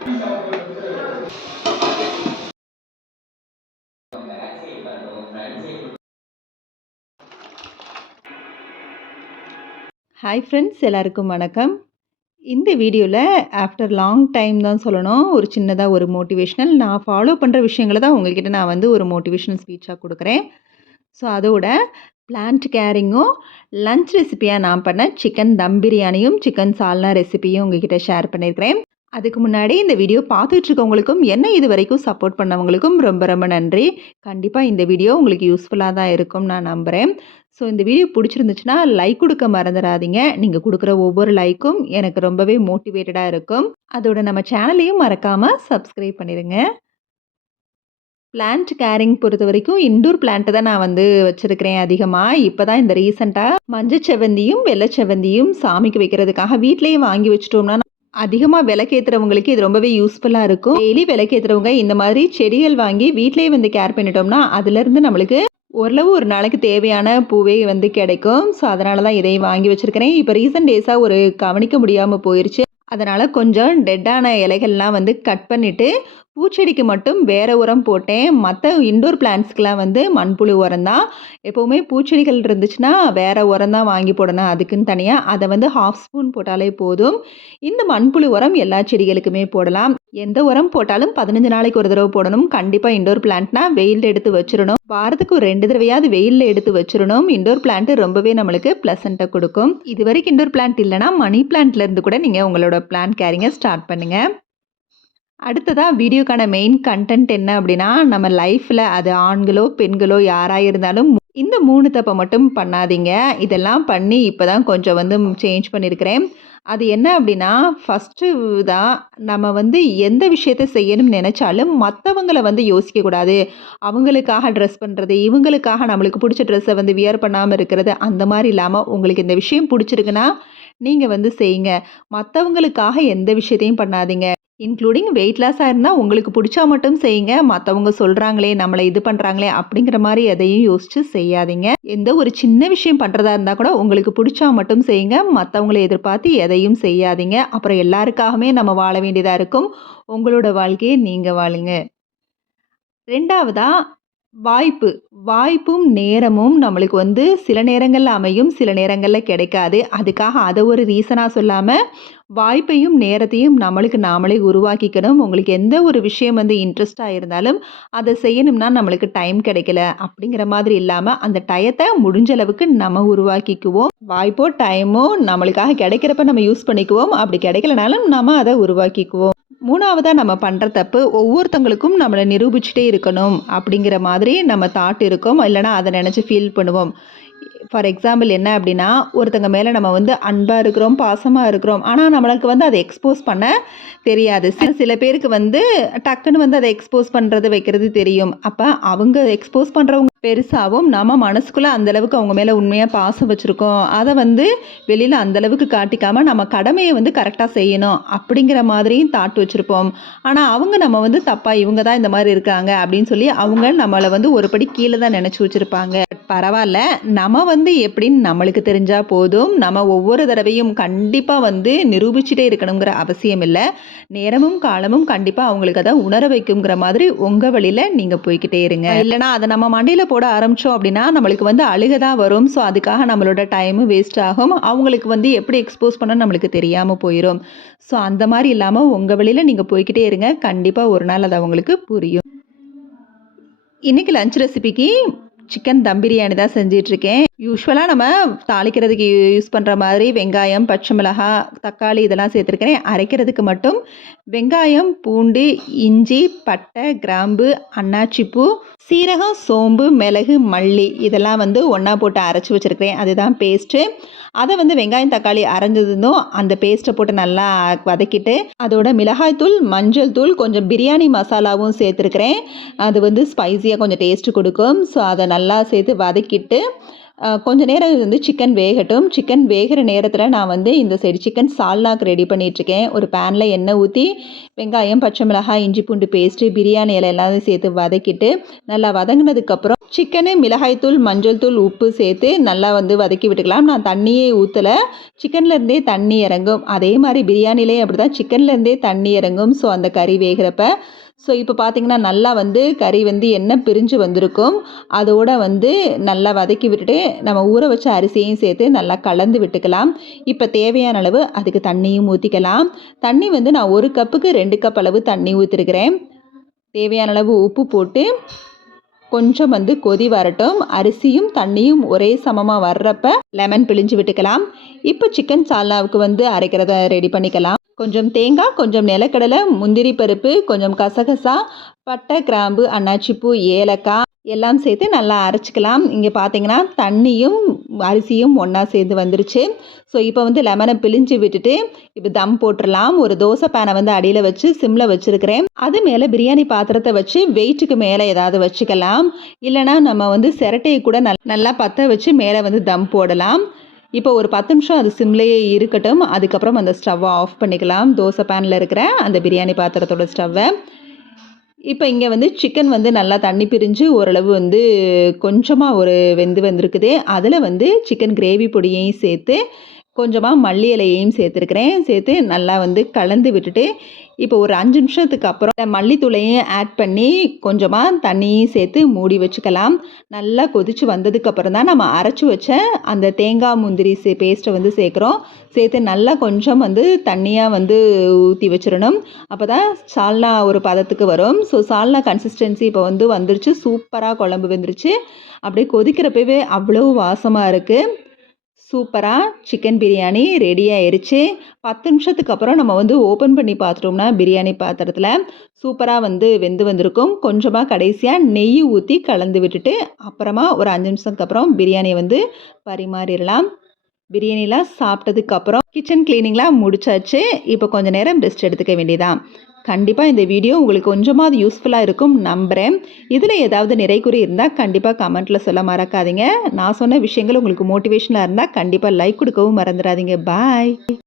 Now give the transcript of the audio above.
Hi friends, எல்லாருக்கும் வணக்கம். இந்த வீடியோவில் ஆஃப்டர் லாங் டைம் தான் சொல்லணும், ஒரு சின்னதாக ஒரு மோட்டிவேஷ்னல் நான் ஃபாலோ பண்ணுற விஷயங்களை தான் உங்கள்கிட்ட நான் வந்து ஒரு மோட்டிவேஷ்னல் ஸ்பீச்சாக கொடுக்குறேன். ஸோ அதோட பிளான்ட் கேரிங்கும் லன்ச் ரெசிபியாக நான் பண்ண சிக்கன் தம் பிரியாணியும் சிக்கன் சால்னா ரெசிபியும் உங்கள்கிட்ட ஷேர் பண்ணியிருக்கிறேன். அதுக்கு முன்னாடி இந்த வீடியோ பார்த்துட்ருக்கவங்களுக்கும் என்ன இது வரைக்கும் சப்போர்ட் பண்ணவங்களுக்கும் ரொம்ப ரொம்ப நன்றி. கண்டிப்பாக இந்த வீடியோ உங்களுக்கு யூஸ்ஃபுல்லாக தான் இருக்கும் நான் நம்புகிறேன். ஸோ இந்த வீடியோ பிடிச்சிருந்துச்சுன்னா லைக் கொடுக்க மறந்துடாதீங்க. நீங்கள் கொடுக்குற ஒவ்வொரு லைக்கும் எனக்கு ரொம்பவே மோட்டிவேட்டடாக இருக்கும். அதோட நம்ம சேனலையும் மறக்காமல் சப்ஸ்கிரைப் பண்ணிடுங்க. பிளான்ட் கேரிங் பொறுத்த வரைக்கும் இன்டோர் பிளான்ட்டு தான் நான் வந்து வச்சுருக்கிறேன் அதிகமாக. இப்போ தான் இந்த ரீசெண்டாக மஞ்சள் செவந்தியும் வெள்ளை செவந்தியும் சாமிக்கு வைக்கிறதுக்காக வீட்லேயே வாங்கி வச்சிட்டோம்னா அதிகமாக விளக்கேற்றுறவங்களுக்கு இது ரொம்பவே யூஸ்ஃபுல்லாக இருக்கும். டெய்லி விளக்கேற்றுறவங்க இந்த மாதிரி செடிகள் வாங்கி வீட்லேயே வந்து கேர் பண்ணிட்டோம்னா அதுலேருந்து நம்மளுக்கு ஓரளவு ஒரு நாளைக்கு தேவையான பூவே வந்து கிடைக்கும். ஸோ அதனால தான் இதையும் வாங்கி வச்சுருக்கிறேன். இப்போ ரீசெண்ட் டேஸாக ஒரு கவனிக்க முடியாமல் போயிடுச்சு. அதனால் கொஞ்சம் டெட்டான இலைகள்லாம் வந்து கட் பண்ணிவிட்டு பூச்செடிக்கு மட்டும் வேறு உரம் போட்டேன். மற்ற இன்டோர் பிளான்ட்ஸ்க்கெலாம் வந்து மண்புழு உரம் தான். எப்போவுமே பூச்செடிகள் இருந்துச்சுன்னா வேறு உரம் தான் வாங்கி போடணும் அதுக்குன்னு தனியாக. அதை வந்து 1/2 ஸ்பூன் போட்டாலே போதும். இந்த மண்புழு உரம் எல்லா செடிகளுக்குமே போடலாம். எந்த உரம் போட்டாலும் 15 நாளைக்கு ஒரு தடவை போடணும். கண்டிப்பாக இன்டோர் பிளான்ட்னா வெயிலில் எடுத்து வச்சிடணும். வாரத்துக்கு ஒரு 2 தடவையாவது வெயிலில் எடுத்து வச்சிடணும். இன்டோர் பிளான்ட்டு ரொம்பவே நம்மளுக்கு ப்ளசண்ட்டாக கொடுக்கும். இது வரைக்கும் இன்டோர் பிளான்ட் இல்லைனா மணி பிளான்ட்லேருந்து கூட நீங்கள் உங்களோட பிளான்ட் கேரிங்கை ஸ்டார்ட் பண்ணுங்கள். அடுத்ததாக வீடியோக்கான மெயின் கண்டென்ட் என்ன அப்படின்னா, நம்ம லைஃப்பில் அது ஆண்களோ பெண்களோ யாராக இருந்தாலும் இந்த 3 தப்பை மட்டும் பண்ணாதீங்க. இதெல்லாம் பண்ணி இப்போ தான் கொஞ்சம் வந்து சேஞ்ச் பண்ணியிருக்கிறேன். அது என்ன அப்படின்னா, ஃபஸ்ட்டு தான் நம்ம வந்து எந்த விஷயத்த செய்யணும்னு நினச்சாலும் மற்றவங்களை வந்து யோசிக்கக்கூடாது. அவங்களுக்காக ட்ரெஸ் பண்ணுறது, இவங்களுக்காக நம்மளுக்கு பிடிச்ச ட்ரெஸ்ஸை வந்து வியர் பண்ணாமல் இருக்கிறது, அந்த மாதிரி இல்லாமல் உங்களுக்கு இந்த விஷயம் பிடிச்சிருக்குன்னா நீங்கள் வந்து செய்யுங்க. மற்றவங்களுக்காக எந்த விஷயத்தையும் பண்ணாதீங்க. இன்க்ளூடிங் வெயிட் லாஸாக இருந்தால் உங்களுக்கு பிடிச்சா மட்டும் செய்யுங்க. மற்றவங்க சொல்கிறாங்களே, நம்மளை இது பண்ணுறாங்களே அப்படிங்கிற மாதிரி எதையும் யோசித்து செய்யாதீங்க. எந்த ஒரு சின்ன விஷயம் பண்ணுறதா இருந்தால் கூட உங்களுக்கு பிடிச்சா மட்டும் செய்யுங்க. மற்றவங்களை எதிர்பார்த்து எதையும் செய்யாதீங்க. அப்புறம் எல்லாருக்காகவே நம்ம வாழ வேண்டியதாக இருக்கும். உங்களோட வாழ்க்கையை நீங்கள் வாழுங்க. 2வதா வாய்ப்பும் நேரமும் நம்மளுக்கு வந்து சில நேரங்களில் அமையும், சில நேரங்களில் கிடைக்காது. அதுக்காக அதை ஒரு ரீசனாக சொல்லாமல் வாய்ப்பையும் நேரத்தையும் நம்மளுக்கு நாமளே உருவாக்கிக்கணும். உங்களுக்கு எந்த ஒரு விஷயம் வந்து இன்ட்ரெஸ்டாக இருந்தாலும் அதை செய்யணும்னா நம்மளுக்கு டைம் கிடைக்கல அப்படிங்கிற மாதிரி இல்லாமல் அந்த டயத்தை முடிஞ்ச அளவுக்கு நம்ம உருவாக்கிக்குவோம். வாய்ப்போ டைமோ நம்மளுக்காக கிடைக்கிறப்ப நம்ம யூஸ் பண்ணிக்குவோம். அப்படி கிடைக்கலனாலும் நம்ம அதை உருவாக்கிக்குவோம். 3வதாக நம்ம பண்ணுற தப்பு, ஒவ்வொருத்தங்களுக்கும் நம்மளை நிரூபிச்சுட்டே இருக்கணும் அப்படிங்கிற மாதிரி நம்ம தாட் இருக்கும். இல்லைனா அதை நினச்சி ஃபீல் பண்ணுவோம். ஃபார் எக்ஸாம்பிள் என்ன அப்படின்னா, ஒருத்தங்க மேலே நம்ம வந்து அன்பாக இருக்கிறோம், பாசமாக இருக்கிறோம். ஆனால் நம்மளுக்கு வந்து அதை எக்ஸ்போஸ் பண்ண தெரியாது. சில பேருக்கு வந்து டக்குன்னு வந்து அதை எக்ஸ்போஸ் பண்ணுறது வைக்கிறது தெரியும். அப்போ அவங்க எக்ஸ்போஸ் பண்ணுறவங்க பெருசாகவும் நம்ம மனசுக்குள்ளே அந்தளவுக்கு அவங்க மேலே உண்மையாக பாசம் வச்சுருக்கோம். அதை வந்து வெளியில் அந்தளவுக்கு காட்டிக்காமல் நம்ம கடமையை வந்து கரெக்டாக செய்யணும் அப்படிங்கிற மாதிரியும் தாட் வச்சுருப்போம். ஆனால் அவங்க நம்ம வந்து தப்பாக இவங்க தான் இந்த மாதிரி இருக்காங்க அப்படின்னு சொல்லி அவங்க நம்மளை வந்து ஒரு படி கீழே தான் நினச்சி வச்சுருப்பாங்க. பரவாயில்ல, நம்ம வந்து எப்படின்னு நம்மளுக்கு தெரிஞ்சால் போதும். நம்ம ஒவ்வொரு தடவையும் கண்டிப்பாக வந்து நிரூபிச்சுட்டே இருக்கணுங்கிற அவசியம் இல்லை. நேரமும் காலமும் கண்டிப்பாக அவங்களுக்கு அதை உணர வைக்குங்கிற மாதிரி உங்கள் வழியில் நீங்கள் போய்கிட்டே இருங்க. இல்லைனா அதை நம்ம மண்டையில் போட ஆரம்பித்தோம் அப்படின்னா நம்மளுக்கு வந்து அழுக தான் வரும். ஸோ அதுக்காக நம்மளோட டைமும் வேஸ்ட் ஆகும். அவங்களுக்கு வந்து எப்படி எக்ஸ்போஸ் பண்ண நம்மளுக்கு தெரியாமல் போயிடும். ஸோ அந்த மாதிரி இல்லாமல் உங்கள் வழியில் நீங்கள் போய்கிட்டே இருங்க. கண்டிப்பாக ஒரு நாள் அது அவங்களுக்கு புரியும். இன்றைக்கி லஞ்ச் ரெசிபிக்கு சிக்கன் தம் பிரியாணி தான் செஞ்சிட்ருக்கேன். யூஸ்வலாக நம்ம தாளிக்கிறதுக்கு யூஸ் பண்ணுற மாதிரி வெங்காயம், பச்சை மிளகாய், தக்காளி இதெல்லாம் சேர்த்துருக்கிறேன். அரைக்கிறதுக்கு மட்டும் வெங்காயம், பூண்டு, இஞ்சி, பட்டை, கிராம்பு, அன்னாச்சிப்பூ, சீரகம், சோம்பு, மிளகு, மல்லி இதெல்லாம் வந்து ஒன்றா போட்டு அரைச்சி வச்சுருக்கிறேன். அதுதான் பேஸ்ட்டு. அதை வந்து வெங்காயம் தக்காளி அரைஞ்சதும் அந்த பேஸ்ட்டை போட்டு நல்லா வதக்கிட்டு அதோட மிளகாய்த்தூள், மஞ்சள் தூள், கொஞ்சம் பிரியாணி மசாலாவும் சேர்த்துருக்கிறேன். அது வந்து ஸ்பைஸியாக கொஞ்சம் டேஸ்ட்டு கொடுக்கும். ஸோ அதை நல்லா சேர்த்து வதக்கிட்டு கொஞ்ச நேரம் வந்து சிக்கன் வேகட்டும். சிக்கன் வேகிற நேரத்தில் நான் வந்து இந்த சைடு சிக்கன் சால்னாக்கு ரெடி பண்ணிகிட்ருக்கேன். ஒரு பேனில் எண்ணெய் ஊற்றி வெங்காயம், பச்சை மிளகாய், இஞ்சி பூண்டு பேஸ்ட்டு, பிரியாணி இலை எல்லாத்தையும் சேர்த்து வதக்கிட்டு நல்லா வதங்கினதுக்கப்புறம் சிக்கனு, மிளகாய்த்தூள், மஞ்சள் தூள், உப்பு சேர்த்து நல்லா வந்து வதக்கி விட்டுக்கலாம். நான் தண்ணியே ஊற்றலை, சிக்கன்லேருந்தே தண்ணி இறங்கும். அதே மாதிரி பிரியாணிலேயே அப்படி தான் சிக்கன்லேருந்தே தண்ணி இறங்கும். ஸோ அந்த கறி வேகிறப்ப ஸோ இப்போ பார்த்திங்கன்னா நல்லா வந்து கறி வந்து எண்ணெய் பிரிஞ்சு வந்திருக்கும். அதோடு வந்து நல்லா வதக்கி விட்டுட்டு நம்ம ஊற வச்ச அரிசியையும் சேர்த்து நல்லா கலந்து விட்டுக்கலாம். இப்போ தேவையான அளவு அதுக்கு தண்ணியும் ஊற்றிக்கலாம். தண்ணி வந்து நான் 1 கப்புக்கு 2 கப் அளவு தண்ணி ஊற்றிருக்கிறேன். தேவையான அளவு உப்பு போட்டு கொஞ்சம் வந்து கொதி வரட்டும். அரிசியும் தண்ணியும் ஒரே சமமாக வர்றப்ப லெமன் பிழிஞ்சு விட்டுக்கலாம். இப்போ சிக்கன் சால்னாவுக்கு வந்து அரைக்கிறத ரெடி பண்ணிக்கலாம். கொஞ்சம் தேங்காய், கொஞ்சம் நிலக்கடலை, முந்திரி பருப்பு, கொஞ்சம் கசகசா, பட்டை, கிராம்பு, அன்னாச்சிப்பூ, ஏலக்காய் எல்லாம் சேர்த்து நல்லா அரைச்சிக்கலாம். இங்கே பார்த்தீங்கன்னா தண்ணியும் அரிசியும் ஒன்றா சேர்ந்து வந்துருச்சு. ஸோ இப்போ வந்து லெமனை பிழிஞ்சு விட்டுட்டு இப்போ தம் போட்டுடலாம். ஒரு தோசை பேனை வந்து அடியில் வச்சு சிம்மில் வச்சுருக்கிறேன். அது மேலே பிரியாணி பாத்திரத்தை வச்சு வெயிட்டுக்கு மேலே ஏதாவது வச்சுக்கலாம். இல்லைனா நம்ம வந்து சிரட்டையை கூட நல்லா பற்ற வச்சு மேலே வந்து தம் போடலாம். இப்போ ஒரு 10 நிமிஷம் அது சிம்லேயே இருக்கட்டும். அதுக்கப்புறம் அந்த ஸ்டவ்வை ஆஃப் பண்ணிக்கலாம். தோசை பேனில் இருக்கிற அந்த பிரியாணி பாத்திரத்தோட ஸ்டவ்வை. இப்போ இங்கே வந்து சிக்கன் வந்து நல்லா தண்ணி பிரிஞ்சு ஓரளவு வந்து கொஞ்சமாக ஒரு வெந்து வந்திருக்குது. அதில் வந்து சிக்கன் கிரேவி பொடியையும் சேர்த்து கொஞ்சமாக மல்லி இலையையும் சேர்த்துருக்கிறேன். சேர்த்து நல்லா வந்து கலந்து விட்டுட்டு இப்போ ஒரு 5 நிமிஷத்துக்கு அப்புறம் மல்லித்தூளையும் ஆட் பண்ணி கொஞ்சமாக தண்ணியும் சேர்த்து மூடி வச்சுக்கலாம். நல்லா கொதித்து வந்ததுக்கப்புறம் தான் நம்ம அரைச்சி வச்ச அந்த தேங்காய் முந்திரி பேஸ்ட்டை வந்து சேர்க்குறோம். சேர்த்து நல்லா கொஞ்சம் வந்து தண்ணியாக வந்து ஊற்றி வச்சிடணும். அப்போ தான் சால்னா ஒரு பதத்துக்கு வரும். ஸோ சால்னா கன்சிஸ்டன்சி இப்போ வந்து வந்துருச்சு. சூப்பராக குழம்பு வெந்துருச்சு. அப்படியே கொதிக்கிறப்பவே அவ்வளோ வாசமாக இருக்குது. சூப்பராக சிக்கன் பிரியாணி ரெடி ஆயிடுச்சு. 10 நிமிஷத்துக்கு அப்புறம் நம்ம வந்து ஓப்பன் பண்ணி பார்த்துட்டோம்னா பிரியாணி பாத்திரத்தில் சூப்பராக வந்து வெந்து வந்திருக்கும். கொஞ்சமாக கடைசியாக நெய் ஊற்றி கலந்து விட்டுட்டு அப்புறமா ஒரு 5 நிமிஷத்துக்கு அப்புறம் பிரியாணியை வந்து பரிமாறிடலாம். பிரியாணிலாம் சாப்பிட்டதுக்கப்புறம் கிச்சன் கிளீனிங்லாம் முடிச்சாச்சு. இப்போ கொஞ்சம் நேரம் ரெஸ்ட் எடுத்துக்க வேண்டியதான். கண்டிப்பாக இந்த வீடியோ உங்களுக்கு கொஞ்சமாவது யூஸ்ஃபுல்லாக இருக்கும் நம்புகிறேன். இதில் ஏதாவது நிறைகுறி இருந்தால் கண்டிப்பாக கமெண்ட்டில் சொல்ல மறக்காதீங்க. நான் சொன்ன விஷயங்கள் உங்களுக்கு மோட்டிவேஷனாக இருந்தால் கண்டிப்பாக லைக் கொடுக்கவும் மறந்துடாதீங்க. பாய்.